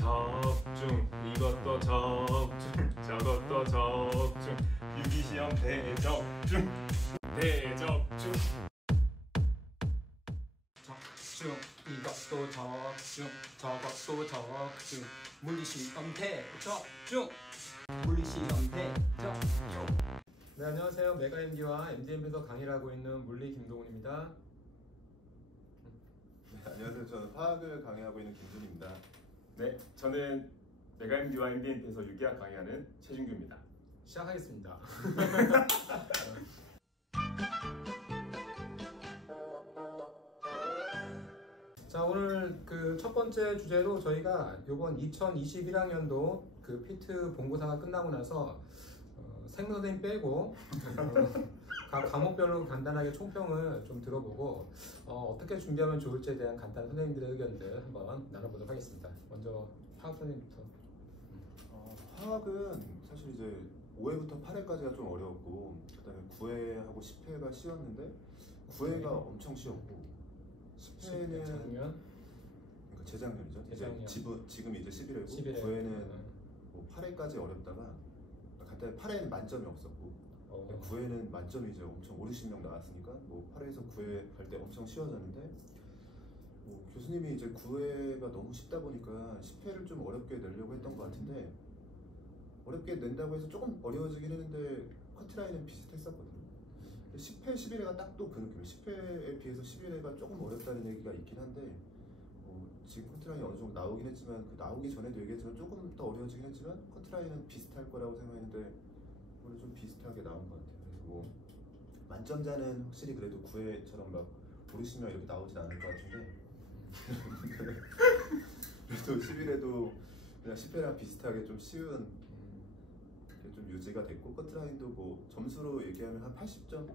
적중, 이것도 적중, 저것도 적중, 유기시험 대적중, 대적중. 적중, 이것도 적중, 저것도 적중, 물리시험 대적중, 물리시험 대적중. 네, 안녕하세요. 메가MD와 MDM에서 강의를 하고 있는 물리 김동훈입니다. 네, 안녕하세요. 저는 화학을 강의하고 있는 김준입니다. 네, 저는 메가MD와 MDM에서 유기학 강의하는 최준규입니다. 시작하겠습니다. 자, 오늘 그 첫 번째 주제로 저희가 이번 2021학년도 그 피트 본고사가 끝나고 나서 생물 선생님 빼고 각 과목별로 간단하게 총평을 좀 들어보고 어떻게 준비하면 좋을지에 대한 간단한 선생님들의 의견들 한번 나눠보도록 하겠습니다. 먼저 화학 선생님부터. 화학은 사실 이제 5회부터 8회까지가 좀 어려웠고, 그다음에 9회하고 10회가 쉬웠는데 9회가 엄청 쉬웠고, 10회는 작년? 그러니까 재작년이죠. 재작년. 지금 이제 11회고 11회. 9회는 뭐 8회까지 어렵다가 간단히 8회는 만점이 없었고, 9회는 만점이 이제 엄청 5, 60명 나왔으니까 뭐 8회에서 9회 갈 때 엄청 쉬워졌는데, 뭐 교수님이 이제 9회가 너무 쉽다 보니까 10회를 좀 어렵게 내려고 했던 것 같은데, 어렵게 낸다고 해서 조금 어려워지긴 했는데 커트라인은 비슷했었거든요. 10회, 11회가 딱 또 그 느낌이에요. 10회에 비해서 11회가 조금 어렵다는 얘기가 있긴 한데, 지금 커트라인이 어느 정도 나오긴 했지만, 그 나오기 전에도 얘기했지만 조금 더 어려워지긴 했지만 커트라인은 비슷할 거라고 생각했는데 오늘 좀 비슷하게 나온 것 같아요. 그래서 뭐 만점자는 확실히 그래도 9회처럼 막 5, 60명 이렇게 나오진 않을 것 같은데 그래도 11회도 그냥 10회랑 비슷하게 좀 쉬운 게 좀 유지가 됐고, 커트라인도 뭐 점수로 얘기하면 한 80점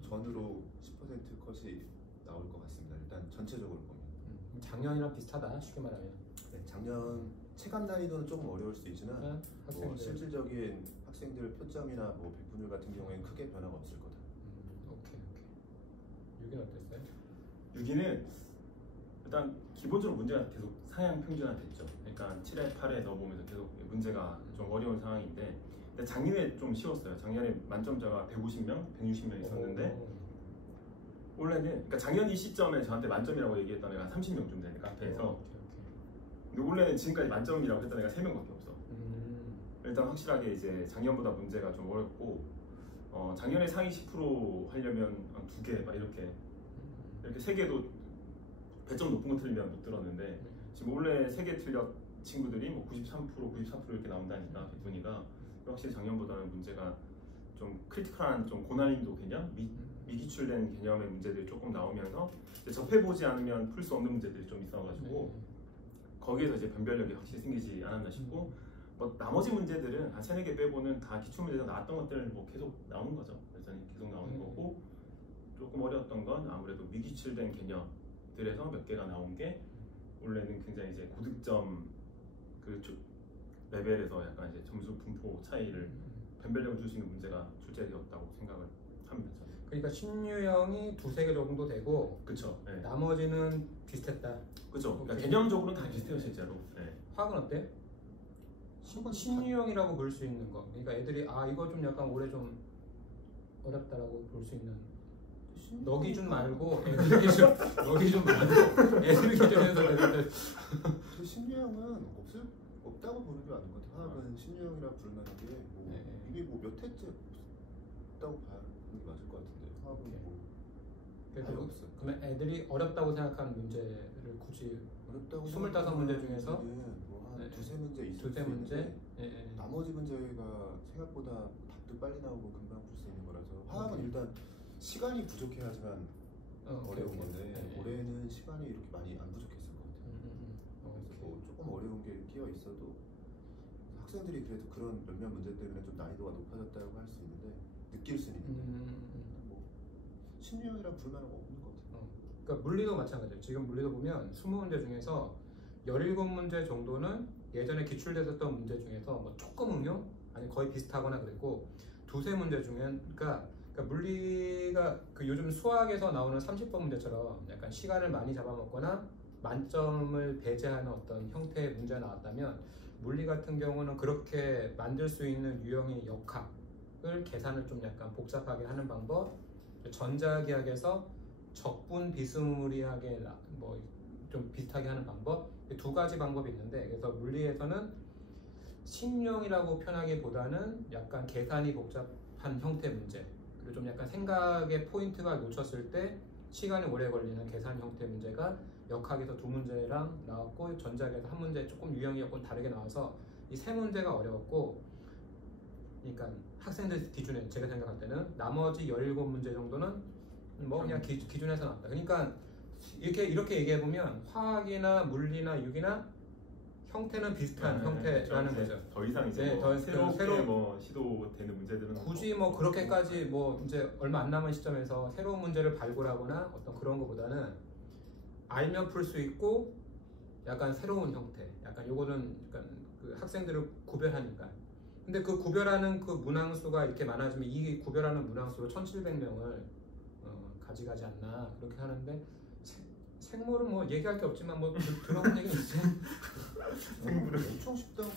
전으로 10% 컷이 나올 것 같습니다. 일단 전체적으로 보면. 작년이랑 비슷하다, 쉽게 말하면. 네, 작년 체감 난이도는 조금 어려울 수 있지만 뭐 실질적인 학생들 표점이나 뭐 백분율 같은 경우에는 크게 변화가 없을 거다. 오케이. 6위는 어땠어요? 6위는 일단 기본적으로 문제가 계속 상향 평준화 됐죠. 그러니까 7회, 8회 넣어보면서 계속 문제가 좀 어려운 상황인데, 근데 작년에 좀 쉬웠어요. 작년에 만점자가 150명, 160명 있었는데 올해는, 그러니까 작년 이 시점에 저한테 만점이라고 얘기했던 애가 30명쯤 되니까 카페에서. 근데 올해는 지금까지 만점이라고 했던 애가 3명밖에 없어. 일단 확실하게 이제 작년보다 문제가 좀 어렵고, 작년에 상위 10% 하려면 한 2개 막 이렇게 3개도 배점 높은 거 틀리면 못 들었는데, 지금 올해 3개 틀렸 친구들이 뭐 93%, 94% 이렇게 나온다니까 배분위가 확실히 작년보다는 문제가 좀 크리티컬한 좀 고난이도 개념, 미기출된 개념의 문제들이 조금 나오면서 접해보지 않으면 풀 수 없는 문제들이 좀 있어가지고 거기에서 이제 변별력이 확실히 생기지 않았나 싶고, 뭐 나머지 문제들은 한 3, 4개 빼고는 다 기출문제에서 나왔던 것들은 뭐 계속 나오는 거죠. 여전히 계속 나오는 거고, 조금 어려웠던 건 아무래도 미기출된 개념들에서 몇 개가 나온 게 원래는 굉장히 이제 고득점 그 레벨에서 약간 이제 점수 분포 차이를 변별력을 줄 수 있는 문제가 출제되었다고 생각을 합니다. 저는. 그러니까 신유형이 2-3개 정도 되고, 그쵸. 네. 나머지는 비슷했다. 그쵸. 그러니까 개념적으로는 다 비슷해요, 실제로. 네. 화학은 어때? 신유형이라고 볼 수 있는 거. 그러니까 애들이 이거 좀 약간 올해 좀 어렵다라고 볼 수 있는. 너 기준 말고 애들 기준, 너 기준 말고 애들 기준에서 되는데. 신유형은 없다고 보는 게 아닌 것 같아요. 화학은 신유형이라 부를 만한 게 뭐 이게 뭐 몇 회째 없다고 봐는 게 맞을 것 같은데, 화학은 뭐 그래도 없어요. 그러면 애들이 어렵다고 생각하는 문제를 굳이 어렵다고 25문제 중에서 뭐한 두세 문제 있을 두세 수 문제? 있는데, 나머지 문제가 생각보다 답도 빨리 나오고 금방 풀 수 있는 거라서. 화학은 일단 시간이 부족해야지만 어려운 건데, 올해는 시간이 이렇게 많이 안 부족했을 것 같아요. 그래서 뭐 조금 어려운 게 끼어 있어도 학생들이 그래도 그런 몇몇 문제 때문에 좀 난이도가 높아졌다고 할 수 있는데, 느낄 수는 있는데 뭐 신유형이라 부를 만한 거 없는 것 같아요. 그러니까 물리도 마찬가지예요. 지금 물리도 보면 20문제 중에서 17문제 정도는 예전에 기출됐었던 문제 중에서 뭐 조금 응용? 아니 거의 비슷하거나 그랬고, 2-3문제 중에 그러니까 물리가 그 요즘 수학에서 나오는 30번 문제처럼 약간 시간을 많이 잡아먹거나 만점을 배제하는 어떤 형태의 문제가 나왔다면 물리 같은 경우는 그렇게 만들 수 있는 유형의 역학을 계산을 좀 약간 복잡하게 하는 방법, 전자기하에서 적분 비스무리하게 뭐 좀 비슷하게 하는 방법, 두 가지 방법이 있는데, 그래서 물리에서는 신용이라고 표현하기보다는 약간 계산이 복잡한 형태 문제, 그리고 좀 약간 생각의 포인트가 놓쳤을 때 시간이 오래 걸리는 계산 형태 문제가 역학에서 두 문제랑 나왔고, 전자기에서 한 문제 조금 유형이 조금 다르게 나와서 이 세 문제가 어려웠고, 그러니까 학생들 기준에 제가 생각할 때는 나머지 17문제 정도는 뭐 그냥 기준에서 나왔다. 그러니까 이렇게 얘기해 보면 화학이나 물리나 유기나 형태는 비슷한 형태라는 거죠. 더 이상 이제 네, 뭐 새롭게 뭐 시도되는 문제들은 굳이 뭐 그렇게까지 뭐 이제 얼마 안 남은 시점에서 새로운 문제를 발굴하거나 어떤 그런 것보다는 알면 풀 수 있고 약간 새로운 형태, 약간 요거는 약간 그 학생들을 구별하니까. 근데 그 구별하는 그 문항수가 이렇게 많아지면 이 구별하는 문항수로 1700명을 가져가지 않나 그렇게 하는데, 생물은 뭐 얘기할 게 없지만 뭐 들어본 얘기는 있지. 생물은 엄청 쉽다고.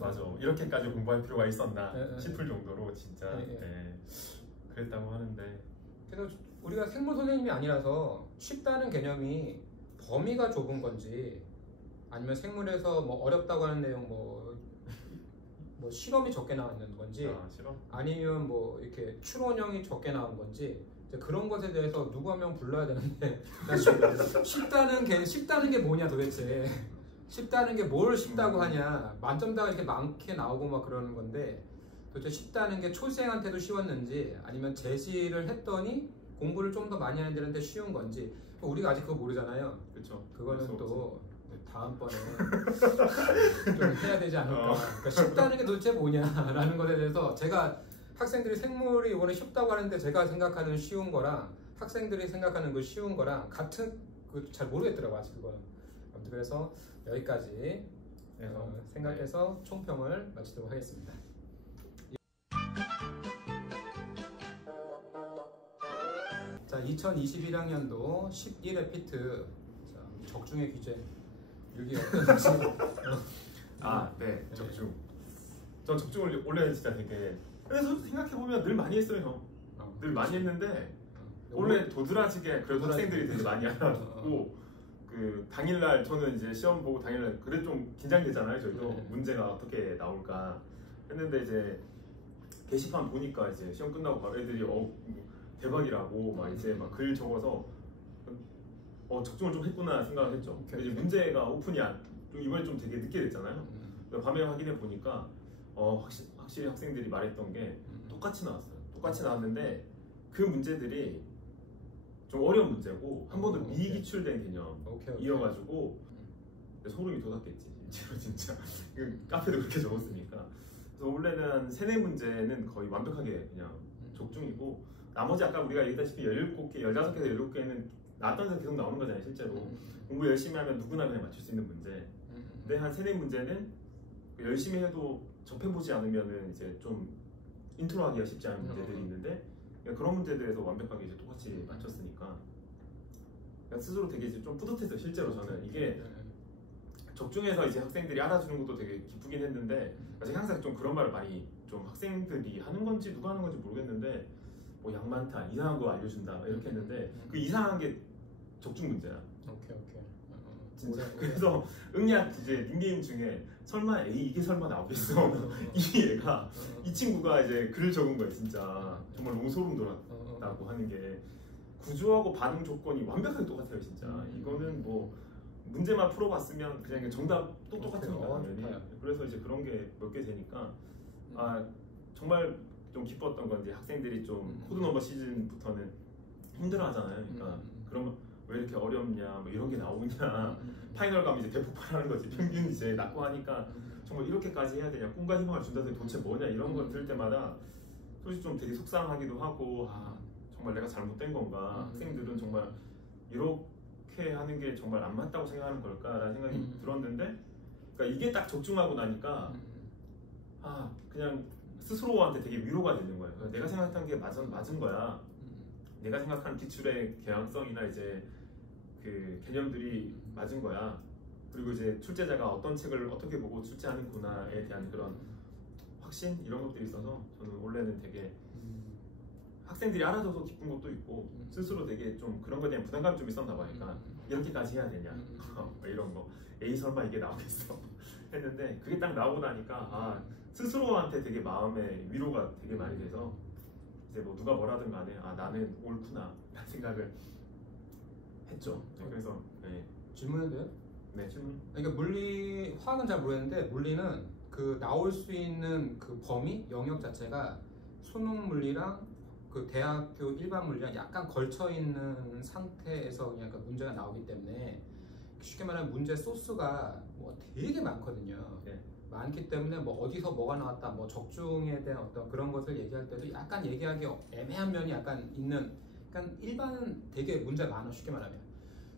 맞아. 이렇게까지 공부할 필요가 있었나 네, 싶을 정도로 진짜 네. 그랬다고 하는데, 그래서 우리가 생물 선생님이 아니라서 쉽다는 개념이 범위가 좁은 건지, 아니면 생물에서 뭐 어렵다고 하는 내용 뭐 실험이 적게 나왔는 건지, 실험? 아니면 뭐 이렇게 추론형이 적게 나온 건지, 이제 그런 것에 대해서 누구 한 명 불러야 되는데, 쉽다는 게 뭐냐 도대체. 쉽다는 게 뭘 쉽다고 하냐. 만점다가 이렇게 많게 나오고 막 그러는 건데, 도대체 쉽다는 게 초생한테도 쉬웠는지, 아니면 제시를 했더니 공부를 좀 더 많이 하는 데는데 쉬운 건지, 우리가 아직 그거 모르잖아요. 그렇죠. 그거는 또 다음번에 좀 해야 되지 않을까. 그러니까 쉽다는 게 도대체 뭐냐라는 것에 대해서 제가 학생들이 생물이 이번에 쉽다고 하는데 제가 생각하는 쉬운 거랑 학생들이 생각하는 그 쉬운 거랑 같은 잘 모르겠더라고 아직 그거는. 아무튼 그래서 여기까지 생각해서 총평을 마치도록 하겠습니다. 자, 2021학년도 11회 피트 적중의 규제 여기 어떤지. 네, 적중. 전 적중을 원래 진짜 되게, 그래서 생각해보면 늘 많이 했어요. 늘 많이 했는데 원래 도드라지게 그래도 학생들이 되게 많이 알아듣고, 그 당일날 저는 이제 시험 보고 당일날 그래 좀 긴장되잖아요. 저희도 문제가 어떻게 나올까 했는데, 이제 게시판 보니까 이제 시험 끝나고 바로 애들이 대박이라고 막 이제 막 글 적어서 적중을 좀 했구나 생각을 했죠. 근데 이제 문제가 오픈이 좀 이번에 좀 되게 늦게 됐잖아요. 밤에 확인해 보니까 확실히 학생들이 말했던 게 똑같이 나왔어요. 똑같이 나왔는데 그 문제들이 좀 어려운 문제고 한 번도 미기출된 개념이어가지고 소름이 돋았겠지. 진짜 카페도 그렇게 적었으니까. 그래서 원래는 한 3-4문제는 거의 완벽하게 그냥 적중이고, 나머지 아까 우리가 얘기했다시피 17개, 16개에서 17개는 나왔던 데서 계속 나오는 거잖아요. 실제로 공부 열심히 하면 누구나 그냥 맞출 수 있는 문제. 근데 한 3-4문제는 열심히 해도 접해보지 않으면은 이제 좀 인트로하기가 쉽지 않은 문제들이 있는데, 그런 문제들에서 완벽하게 이제 똑같이 맞췄으니까 스스로 되게 이제 좀 뿌듯했어요. 실제로 저는 이게 적중해서 이제 학생들이 알아주는 것도 되게 기쁘긴 했는데, 제가 항상 좀 그런 말을 많이 좀 학생들이 하는 건지 누가 하는 건지 모르겠는데, 뭐 양 많다, 이상한 거 알려준다 이렇게 했는데 그 이상한 게 적중 문제야. 오케이. 진짜. 그래서 응약 이제 닉네임 중에 설마 이게 설마 나오겠어. 이 애가 이 친구가 이제 글을 적은 거예요. 진짜 정말 너무 소름 돋았다고 하는 게, 구조하고 반응 조건이 완벽하게 똑같아요. 진짜 이거는 뭐 문제만 풀어봤으면 그냥 정답 똑같으니까 당연히. 그래서 이제 그런 게 몇 개 되니까 정말 좀 기뻤던 건, 이제 학생들이 좀 코드 넘버 시즌부터는 힘들어하잖아요. 그러니까 그러면 왜 이렇게 어렵냐, 뭐 이런 게 나오냐, 파이널 가면 이제 대폭발하는 거지. 평균 이제 낮고 하니까 정말 이렇게까지 해야 되냐, 꿈과 희망을 준다더니 도대체 뭐냐, 이런 걸 들을 때마다 솔직히 좀 되게 속상하기도 하고, 정말 내가 잘못된 건가, 학생들은 정말 이렇게 하는 게 정말 안 맞다고 생각하는 걸까라는 생각이 들었는데, 그러니까 이게 딱 적중하고 나니까 그냥 스스로한테 되게 위로가 되는 거예요. 그러니까 내가 생각했던 게 맞은 거야. 내가 생각하는 기출의 개연성이나 이제 그 개념들이 맞은 거야. 그리고 이제 출제자가 어떤 책을 어떻게 보고 출제하는구나에 대한 그런 확신 이런 것들이 있어서 저는 원래는 되게 학생들이 알아줘서 기쁜 것도 있고 스스로 되게 좀 그런 거에 대한 부담감이 좀 있었나 봐. 그러니까 이렇게까지 해야 되냐 뭐 이런 거 에이 설마 이게 나오겠어 했는데 그게 딱 나오고 나니까 아 스스로한테 되게 마음의 위로가 되게 많이 돼서 이제 뭐 누가 뭐라든 간에 아 나는 옳구나 라는 생각을 했죠. 네, 그래서 네. 질문해도 돼요? 네 질문. 그러니까 물리 화학은 잘 모르겠는데 물리는 그 나올 수 있는 그 범위 영역 자체가 수능 물리랑 그 대학교 일반 물리랑 약간 걸쳐 있는 상태에서 그냥 그 문제가 나오기 때문에 쉽게 말하면 문제 소스가 뭐 되게 많거든요. 네. 많기 때문에 뭐 어디서 뭐가 나왔다, 뭐 적중에 대한 어떤 그런 것을 얘기할 때도 약간 얘기하기 애매한 면이 약간 있는. 그러니까 일반은 되게 문제 많아 쉽게 말하면.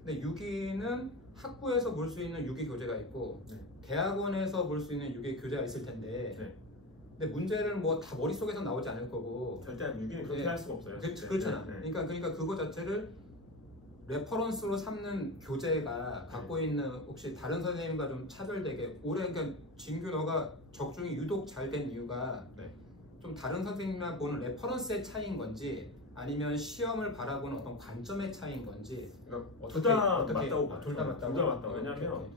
근데 유기는 학부에서 볼 수 있는 유기 교재가 있고 네. 대학원에서 볼 수 있는 유기 교재가 있을 텐데. 네. 근데 문제를 뭐 다 머릿속에서 나오지 않을 거고 절대 유기는 그렇게 네. 할 수가 없어요. 그렇잖아. 네. 그러니까 그거 자체를 레퍼런스로 삼는 교재가 갖고 있는 혹시 다른 선생님과 좀 차별되게 올해 그러니까 진규 너가 적중이 유독 잘 된 이유가 네. 좀 다른 선생님만 보는 레퍼런스의 차이인 건지 아니면 시험을 바라보는 어떤 관점의 차이인 건지 그러니까 둘 다 맞다고 봐요. 둘 다 맞다고? 둘 다 맞다고. 왜냐면 오케이.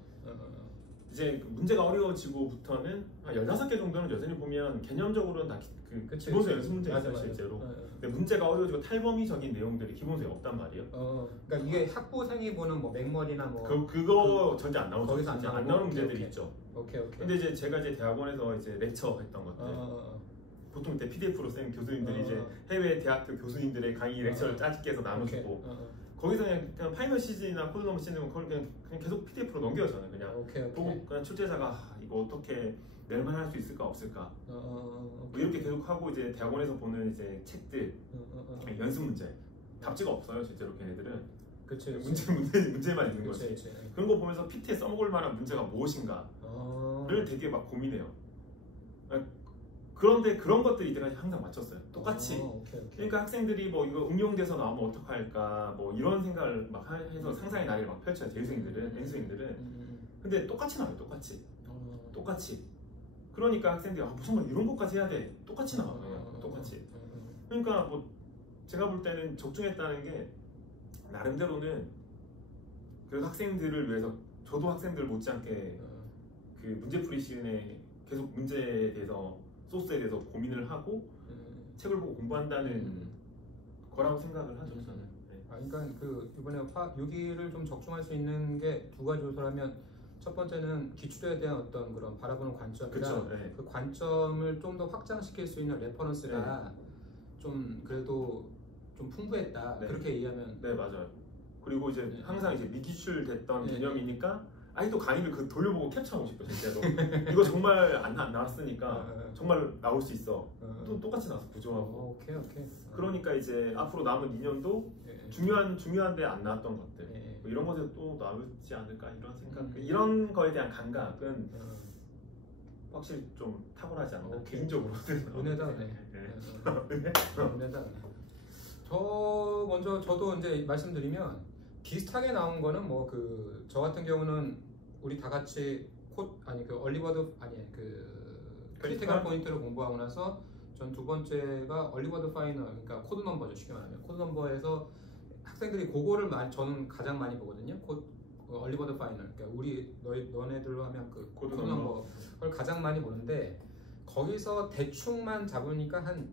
이제 문제가 어려워지고부터는 한 15개 정도는 여전히 보면 개념적으로는 다 그치, 기본서 그치. 연습 문제가 있어요 맞아. 실제로. 근데 문제가 어려워지고 탈범위적인 내용들이 기본서에 없단 말이에요. 그러니까 이게 학부생이 보는 뭐 맥머리나 뭐 그거 절대 안 나오죠. 거기서 안 진짜 안 나오고? 나오는 오케이, 문제들이 오케이. 있죠. 오케이. 근데 이제 제가 이제 대학원에서 이제 렉처 했던 것들 보통 그때 PDF로 쓴 교수님들이 이제 해외 대학교 교수님들의 강의 렉처를 짜집게 해서 나눠주고 거기서 그냥 파이널 시즌이나 코드 넘버 시즌은 그걸 그냥 계속 PDF로 넘겨요. 저는 그냥 오케이. 보고 그냥 출제자가 이거 어떻게 낼만할 수 있을까 없을까 뭐 이렇게 계속 하고 이제 대학원에서 보는 이제 책들 연습 문제 답지가 없어요 실제로 걔네들은. 그치. 문제만 있는 거지. 그치. 그런 거 보면서 PT에 써먹을 만한 문제가 무엇인가를 되게 막 고민해요. 그런데 그런 것들이 이때까지 항상 맞췄어요. 똑같이. 오케이. 그러니까 학생들이 뭐 이거 응용돼서 나오면 어떡할까 뭐 이런 생각을 막 해서 상상의 나래를 막 펼쳐요. 재수생들은, N수생들은. 근데 똑같이 나와요. 똑같이. 그러니까 학생들이 무슨 말 이런 것까지 해야 돼. 똑같이 나와요. 그냥 똑같이. 그러니까 뭐 제가 볼 때는 적중했다는 게 나름대로는 그래서 학생들을 위해서 저도 학생들 못지않게 그 문제풀이 시즌에 계속 문제에 대해서 소스에 대해서 고민을 하고 책을 보고 공부한다는 거라고 생각을 하죠 저는. 네. 그러니까 그 이번에 유기를 좀 적중할 수 있는 게 두 가지 요소라면 첫 번째는 기출에 대한 어떤 그런 바라보는 관점이랑 네. 그 관점을 좀 더 확장시킬 수 있는 레퍼런스가 좀 그래도 좀 풍부했다. 네. 그렇게 이해하면 네 맞아요. 그리고 이제 항상 이제 미기출 됐던 네. 개념이니까 아직도 강의를 돌려보고 캡처하고 싶어요 진짜로. 이거 정말 안 나왔으니까 정말 나올 수 있어. 또 똑같이 나와서 구조하고. 오케이. 그러니까 이제 앞으로 남은 2년도 중요한데 안 나왔던 것들 뭐 이런 것에 또 나오지 않을까 이런 생각. 이런 거에 대한 감각은 확실히 좀 탁월하지 않나 개인적으로. 은혜다. 은혜다. 저도 이제 말씀드리면 비슷하게 나온 거는 뭐 그 저 같은 경우는 우리 다 같이 크리티컬 포인트를 공부하고 나서 전 두 번째가 얼리버드 파이널, 그러니까 코드 넘버죠. 쉽게 말하면 코드 넘버에서 학생들이 그거를 저는 가장 많이 보거든요. 얼리버드 파이널, 그러니까 너네들로 하면 그 코드 넘버 그걸 가장 많이 보는데 거기서 대충만 잡으니까 한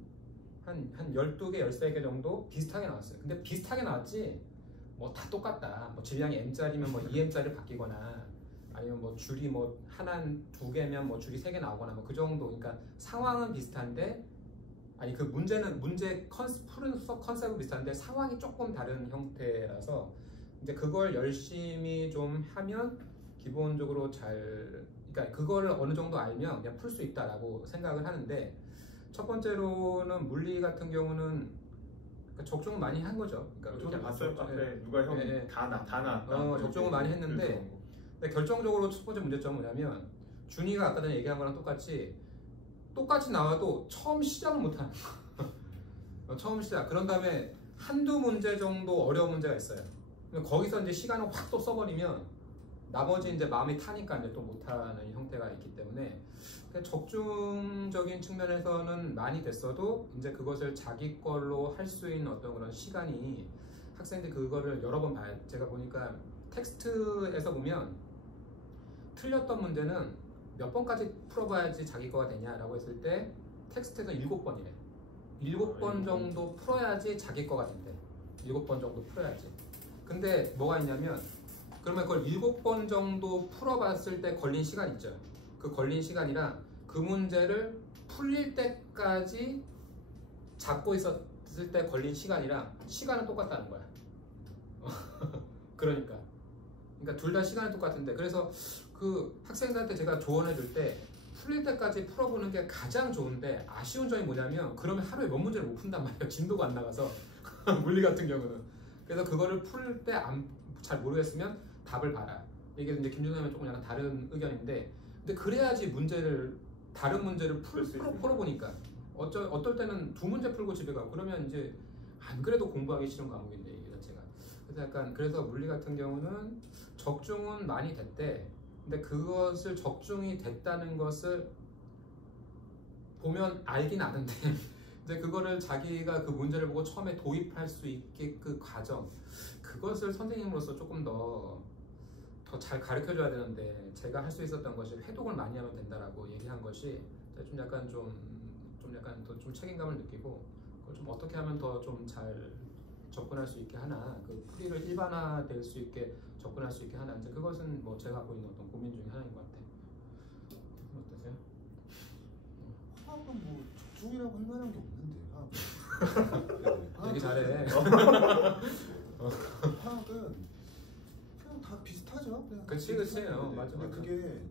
12개, 13개 정도 비슷하게 나왔어요. 근데 비슷하게 나왔지 뭐 다 똑같다. 뭐 질량이 M짜리면 뭐 2M짜리 바뀌거나 아니면 뭐 줄이 뭐 하나, 두 개면 뭐 줄이 3개 나오거나 뭐 그 정도. 그러니까 상황은 비슷한데 그 문제 푸는 수업 컨셉은 비슷한데 상황이 조금 다른 형태라서 이제 그걸 열심히 좀 하면 기본적으로 그러니까 그거를 어느 정도 알면 그냥 풀 수 있다라고 생각을 하는데 첫 번째로는 물리 같은 경우는 적중을 많이 한 거죠. 그러니까 저도 봤어요. 카페 누가 형 다 나왔다. 적중을 많이 했는데 근데 결정적으로 첫 번째 문제점은 뭐냐면 준이가 아까 전에 얘기한 거랑 똑같이 나와도 처음 시작을 못하는 거. 처음 시작. 그런 다음에 한두 문제 정도 어려운 문제가 있어요. 거기서 이제 시간을 확 또 써버리면 나머지 이제 마음이 타니까 이제 또 못하는 형태가 있기 때문에 적중적인 측면에서는 많이 됐어도 이제 그것을 자기 걸로 할 수 있는 어떤 그런 시간이 학생들이 그거를 여러 번 봐야 제가 보니까 텍스트에서 보면 틀렸던 문제는 몇 번까지 풀어봐야지 자기 거가 되냐라고 했을 때 텍스트에서 7번이래. 7번 정도 풀어야지 자기 거가 된대. 7번 정도 풀어야지. 근데 뭐가 있냐면 그러면 그걸 7번 정도 풀어봤을 때 걸린 시간 있죠. 그 걸린 시간이랑 그 문제를 풀릴 때까지 잡고 있었을 때 걸린 시간이랑 시간은 똑같다는 거야. 그러니까 둘 다 시간이 똑같은데 그래서 그 학생들한테 제가 조언해 줄 때 풀릴 때까지 풀어보는 게 가장 좋은데 아쉬운 점이 뭐냐면 그러면 하루에 몇 문제를 못 푼단 말이에요. 진도가 안 나가서 물리 같은 경우는. 그래서 그거를 풀 때 잘 모르겠으면 답을 봐라. 이게 이제 김준호님은 조금 약간 다른 의견인데 근데 그래야지 다른 문제를 풀어보니까 어떨 때는 2문제 풀고 집에 가고 그러면 이제 안 그래도 공부하기 싫은 과목인데 이게 자체가. 그래서 물리 같은 경우는 적중은 많이 됐대. 근데 그것을 적중이 됐다는 것을 보면 알긴 아는데 이제 그거를 자기가 그 문제를 보고 처음에 도입할 수 있게 그 과정 그것을 선생님으로서 조금 더 잘 가르쳐줘야 되는데 제가 할 수 있었던 것이 회독을 많이 하면 된다라고 얘기한 것이 좀 약간 좀 책임감을 느끼고 그걸 좀 어떻게 하면 더 좀 잘 접근할 수 있게 하나 그 풀이를 일반화될 수 있게 접근할 수 있게 하나 이제 그것은 뭐 제가 갖고 있는 어떤 고민 중에 하나인 것 같아요. 어떠세요? 화학은 뭐 적중이라고 할 만한 게 없는데 화학. 되게 잘해. 화학은 그냥 다 비슷하죠. 그냥 그치. 맞아. 근데 그게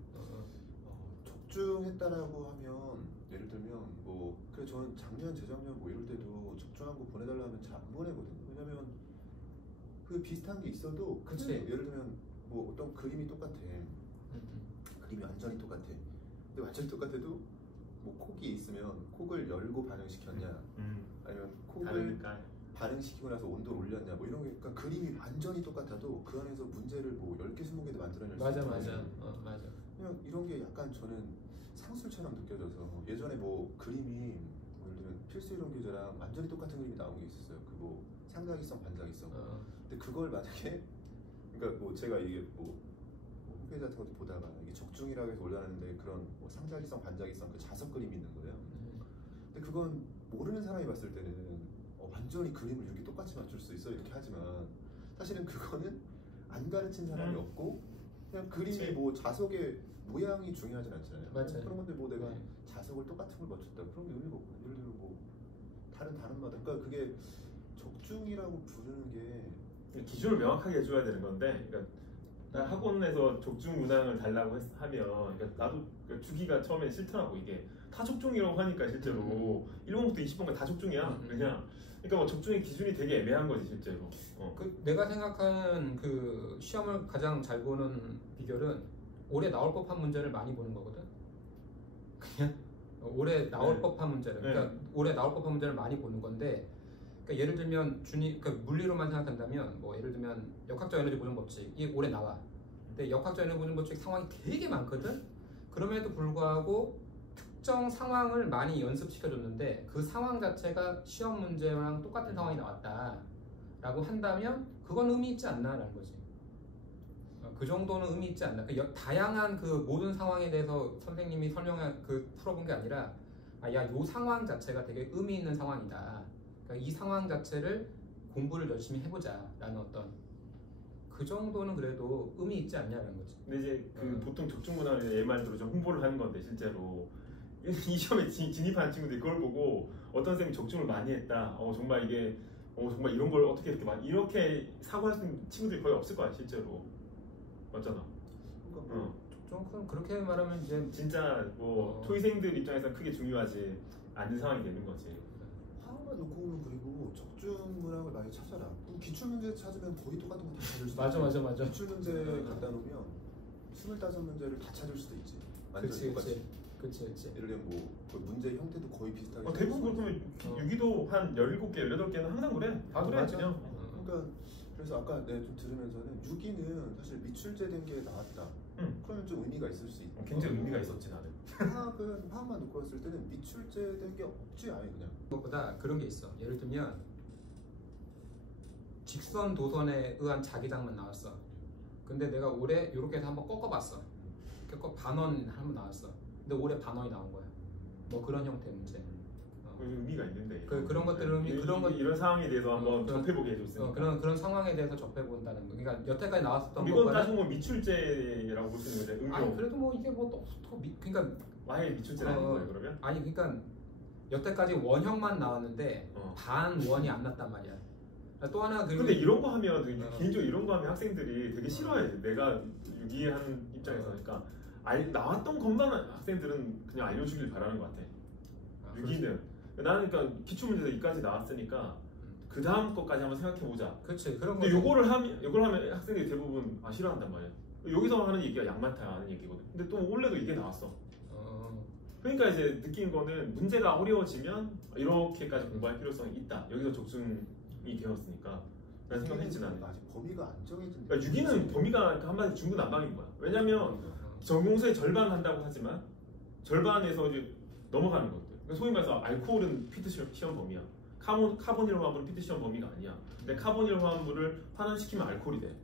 적중했다라고 하면 예를 들면 뭐 그래 저는 작년 재작년 뭐 이럴 때도 적중한 거 보내달라 하면 잘 안 보내거든요. 왜냐면 그 비슷한 게 있어도 그치. 예를 들면 뭐 어떤 그림이 똑같아. 그림이 완전히 똑같아. 근데 완전히 똑같아도 뭐 콕이 있으면 콕을 열고 반응시켰냐 아니면 콕을 다르니까. 반응시키고 나서 온도를 올렸냐 뭐 이런 게 그러니까 그림이 완전히 똑같아도 그 안에서 문제를 뭐 10개 20개도 만들어낼 수 있는 맞아. 그냥 이런 게 약간 저는 상술처럼 느껴져서 예전에 뭐 그림이 뭐 예를 들면 필수 이론 교재랑 완전히 똑같은 그림이 나온 게 있었어요. 그 뭐 삼각이성 반작이성 근데 그걸 만약에 그러니까 뭐 제가 이게 뭐 홈페이지 같은 것도 보다가 이게 적중이라고 해서 올라왔는데 그런 뭐 삼각이성 반작이성 그 자석 그림이 있는 거예요. 근데 그건 모르는 사람이 봤을 때는 완전히 그림을 이렇게 똑같이 맞출 수 있어 이렇게 하지만 사실은 그거는 안 가르친 사람이 없고 그냥 그림이 뭐 자석의 모양이 중요하진 않잖아요. 맞아요. 그런 건데 뭐 내가 자석을 똑같은 걸 맞췄다 그런 게 의미가 없고 예를 들면 뭐 다른 단어마다 그러니까 그게 적중이라고 부르는 게 기준을 명확하게 해줘야 되는 건데 그러니까 학원에서 적중 문항을 달라고 하면 그러니까 나도 주기가 처음에 싫더라고. 이게 다 적중이라고 하니까 실제로 1번부터 20번까지 다 적중이야. 그냥 그러니까 뭐 적중의 기준이 되게 애매한 거지 실제로. 내가 생각하는 그 시험을 가장 잘 보는 비결은 올해 나올 법한 문제를 많이 보는 거거든. 그냥 올해 나올 법한 문제를 그러니까 올해 나올 법한 문제를 많이 보는 건데 그러니까 예를 들면 그러니까 물리로만 생각한다면 뭐 예를 들면 역학적 에너지 보존 법칙이 올해 나와. 근데 역학적 에너지 보존 법칙 상황이 되게 많거든. 그럼에도 불구하고 특정 상황을 많이 연습시켜줬는데 그 상황 자체가 시험 문제랑 똑같은 상황이 나왔다라고 한다면 그건 의미 있지 않나라는 거지. 그 정도는 의미 있지 않나. 다양한 그 모든 상황에 대해서 선생님이 풀어본 게 아니라 요 상황 자체가 되게 의미 있는 상황이다. 그러니까 이 상황 자체를 공부를 열심히 해보자라는 어떤 그 정도는 그래도 의미 있지 않냐는 거지. 근데 이제 그 보통 적중 문항을 얘 말대로 좀 홍보를 하는 건데 실제로 이 시험에 진입한 친구들이 그걸 보고 어떤 쌤이 적중을 많이 했다. 정말 이게 정말 이런 걸 어떻게 이렇게 사고할 수 있는 친구들이 거의 없을 거야 실제로. 맞잖아. 좀 그렇게 말하면 이제 진짜 뭐 초이생들 입장에서는 크게 중요하지 않은 상황이 되는 거지. 화학만 놓고 보면 그리고 적중 문항을 많이 찾아라. 그럼 기출 문제 찾으면 거의 똑같은 거 다 찾을 수 있어. 맞아. 기출 문제 갖다 놓으면 25문제를 다 찾을 수도 있지. 완전 똑같이. 그치. 예를 들면 뭐 문제 형태도 거의 비슷하게. 대부분 그렇게 유기도 한 17개, 18개는 항상 그래. 다 그래 맞아. 그냥. 그러니까 그래서 아까 내가 좀 들으면서는 6위는 사실 미출제된 게 나왔다. 그러면 좀 의미가 있을 수 있다. 굉장히 의미가 있었지 나는. 화학만 놓고 봤을 때는 미출제된 게 없지 아예 그냥. 그것보다 그런 게 있어. 예를 들면 직선 도선에 의한 자기장만 나왔어. 근데 내가 올해 이렇게 해서 한번 꺾어봤어. 반원 한번 나왔어. 근데 올해 반원이 나온 거야. 뭐 그런 형태의 문제. 의미가 있는데. 그런 것들은 이런 상황에 대해서 한번 접해보게 해줬으니까. 그런 상황에 대해서 접해본다는 거. 그러니까 여태까지 나왔었던 이건 따지고 보면 미출제라고 볼 수 있는 거죠. 아니 그래도 뭐 이게 뭐 그러니까 아예 미출제 아닌 거예요 그러면? 아니 그러니까 여태까지 원형만 나왔는데 반원이 안 났단 말이야. 또 하나 근데 이런 거 하면 개인적으로 이런 거 하면 학생들이 되게 싫어해. 내가 유기한 입장에서 그러니까 나왔던 것만 학생들은 그냥 알려주길 바라는 것 같아. 유기는 나는 그러니까 기출 문제에서 이까지 나왔으니까 그 다음 것까지 한번 생각해 보자. 그렇지 그런 거. 근데 요걸 하면 학생들이 대부분 싫어한단 말이야. 여기서 하는 얘기가 양만타야 하는 얘기거든. 근데 또 원래도 이게 나왔어. 그러니까 이제 느낀 거는 문제가 어려워지면 이렇게까지 공부할 필요성이 있다. 여기서 적중이 되었으니까 라는 생각했지 나는. 아직 범위가 안 정해진. 그러니까 6위는 범위가 한마디 중구난방인 거야. 왜냐면 전공서에 절반 한다고 하지만 절반에서 이제 넘어가는 것들. 그러니까 소위 말해서 알코올은 피트 시험 범위야. 카본일 화합물은 피트 시험 범위가 아니야. 근데 카본일 화합물을 환원시키면 알코올이 돼.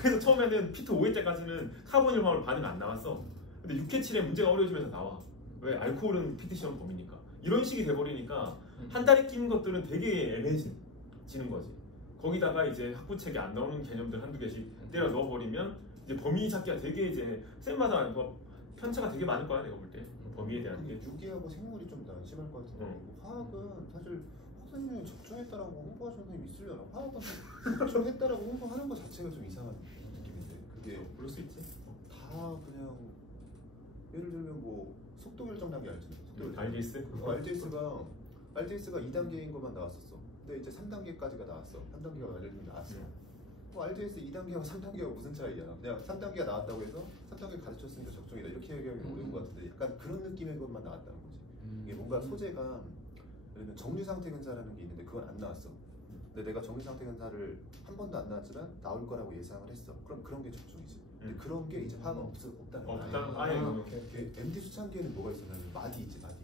그래서 처음에는 피트 5회 때까지는 카본일 화합물 반응 안 나왔어. 근데 6회 7회 문제가 어려워지면서 나와. 왜? 알코올은 피트 시험 범위니까. 이런 식이 돼버리니까 한 달에 끼는 것들은 되게 애매해지는 거지. 거기다가 이제 학부책에 안 나오는 개념들 한두 개씩 때려 넣어버리면 이제 범위 찾기가 되게 이제 쌤마다 뭐 편차가 되게 많을 거야 내가 볼 때. 범위에 대한 게. 유기하고 생물이 좀 심할 것 같은데 화학은 사실 학생님이 적중했다라고 홍보하시는 선생님이 있으려나? 화학은 적중했다라고 홍보하는 것 자체가 좀 이상한 느낌인데 그게 그럴 수 있지. 다 그냥 예를 들면 뭐 속도 결정란이 알지? RDS가 2단계인 것만 나왔었어. 근데 이제 3단계까지가 나왔어. 3단계가 예를 들면 나왔어. 뭐 RDS 2단계와 3단계가 무슨 차이야? 그냥 3단계가 나왔다고 해서 3단계 가르쳤으니까 적중이다 이렇게 얘기하기 어려운 것 같은데 약간 그런 느낌의 것만 나왔다는 거지. 이게 뭔가 소재가 예를 들면 정류상태 근사라는 게 있는데 그건 안 나왔어. 근데 내가 정류상태 근사를 한 번도 안 나왔지만 나올 거라고 예상을 했어. 그럼 그런 게 적중이지. 근데 그런 게 이제 화학은 없다는 거야. 아예 MD 수창기에는 뭐가 있었냐면 마디 있지 마디.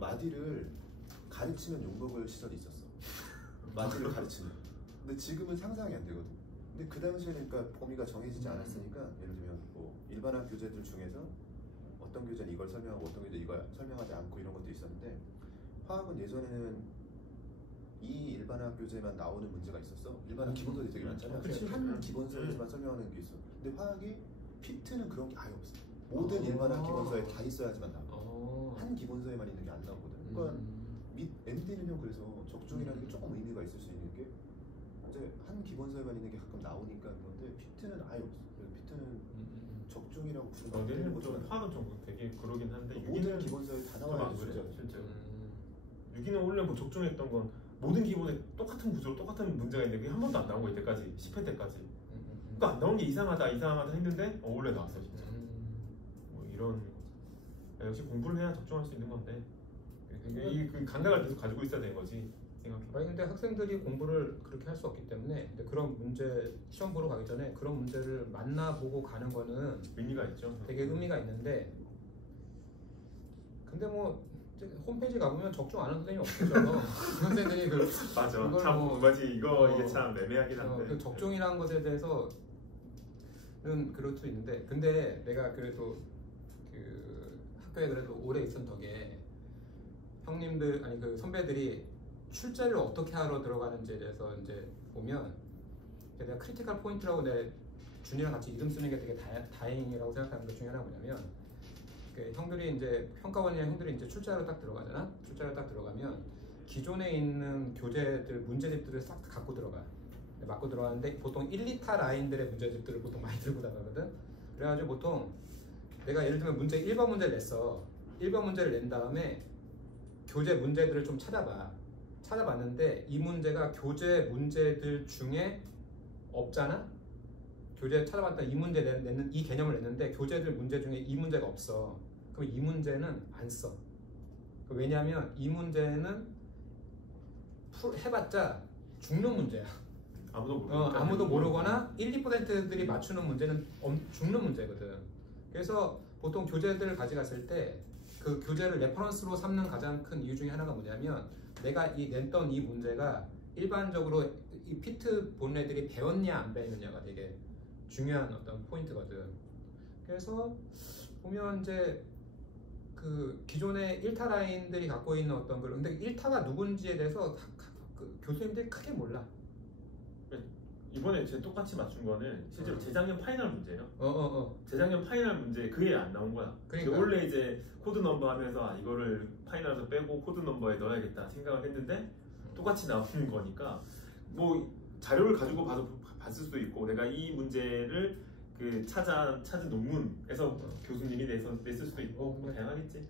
마디를 가르치면 용접을 시설이 있었어. 마디를 가르치면. 근데 지금은 상상이 안 되거든. 근데 그 당시에는 그러니까 범위가 정해지지 않았으니까 예를 들면 뭐 일반학 교재들 중에서 어떤 교재는 이걸 설명하고 어떤 교재는 이걸 설명하지 않고 이런 것도 있었는데 화학은 예전에는 이 일반학 교재만 나오는 문제가 있었어. 일반학 기본서들이 되게 많잖아. 한 기본서에서만 설명하는 게 있어. 근데 화학이 피트는 그런 게 아예 없어. 모든 일반학 기본서에 다 있어야지만 나와. 한 기본서에만 있는 게 안 나오거든. 그러니까 MD는요 그래서 적중이라는 게 조금 의미가 있을 수 있는 게 이제 한 기본서에만 있는 게 가끔 나오니까 그런데 피트는 아예 없어. 그래서 피트는 적중이라고 부르는 좀 화학은 좀 되게 그러긴 한데 모든 기본서에 다 나와야 돼 실제로. 6위는 원래 뭐 적중했던 건 모든 기본에 똑같은 구조로 똑같은 문제가 있는데 그게 한 번도 안 나온 거 이때까지 10회 때까지. 그러니까 안 나온 게 이상하다 했는데 원래 나왔어 진짜. 뭐 이런 역시 공부를 해야 적중할 수 있는 건데 이 그 감각을 계속 가지고 있어야 되는 거지 생각해. 아니 근데 학생들이 공부를 그렇게 할 수 없기 때문에 근데 그런 문제 시험 보러 가기 전에 그런 문제를 만나보고 가는 거는 의미가 있죠. 되게 의미가 있는데 근데 뭐 홈페이지 가보면 적중 안 하는 선생님이 없죠. 선생님이 맞아. 참 맞지 이게 참 애매하긴 한데. 그 적중이라는 것에 대해서는 그럴 수 있는데 근데 내가 그래도 그 학교에 그래도 오래 있은 덕에 형님들 아니 그 선배들이 출제를 어떻게 하러 들어가는지에 대해서 이제 보면 내가 크리티컬 포인트라고 내 준이랑 같이 이름 쓰는 게 되게 다행이라고 생각하는 것 중에 하나가 뭐냐면 그 형들이 이제 평가원이나 형들이 이제 출제하러 딱 들어가잖아. 출제하러 딱 들어가면 기존에 있는 교재들 문제집들을 싹 갖고 들어가. 맞고 들어가는데 보통 1, 2타 라인들의 문제집들을 보통 많이 들고 나가거든. 그래가지고 보통 내가 예를 들면 문제 1번 문제를 냈어. 1번 문제를 낸 다음에 교재 문제들을 좀 찾아봤는데 이 문제가 교재 문제들 중에 없잖아? 교재 찾아봤다 이 문제 이 개념을 냈는데 교재들 문제 중에 이 문제가 없어. 그럼 이 문제는 안 써. 왜냐하면 이 문제는 해봤자 죽는 문제야. 아무도 모르니까 아무도 모르거나 1, 2%들이 맞추는 문제는 죽는 문제거든. 그래서 보통 교재들을 가져갔을 때 그 교재를 레퍼런스로 삼는 가장 큰 이유 중에 하나가 뭐냐면 내가 냈던 이 문제가 일반적으로 이 피트 본 애들이 배웠냐 안 배웠냐가 되게 중요한 어떤 포인트거든. 그래서 보면 이제 그 기존의 1타 라인들이 갖고 있는 어떤 걸 근데 1타가 누군지에 대해서 그 교수님들이 크게 몰라. 이번에 제 똑같이 맞춘 거는 실제로 재작년 파이널 문제예요. 재작년 파이널 문제 그 해 안 나온 거야. 그러니까. 원래 이제 코드 넘버 하면서 이거를 파이널에서 빼고 코드 넘버에 넣어야겠다 생각을 했는데 똑같이 나온 거니까 뭐 자료를 가지고 봤을 수도 있고 내가 이 문제를 그 찾은 논문에서 교수님이 냈을 수도 있고 뭐 다양하겠지.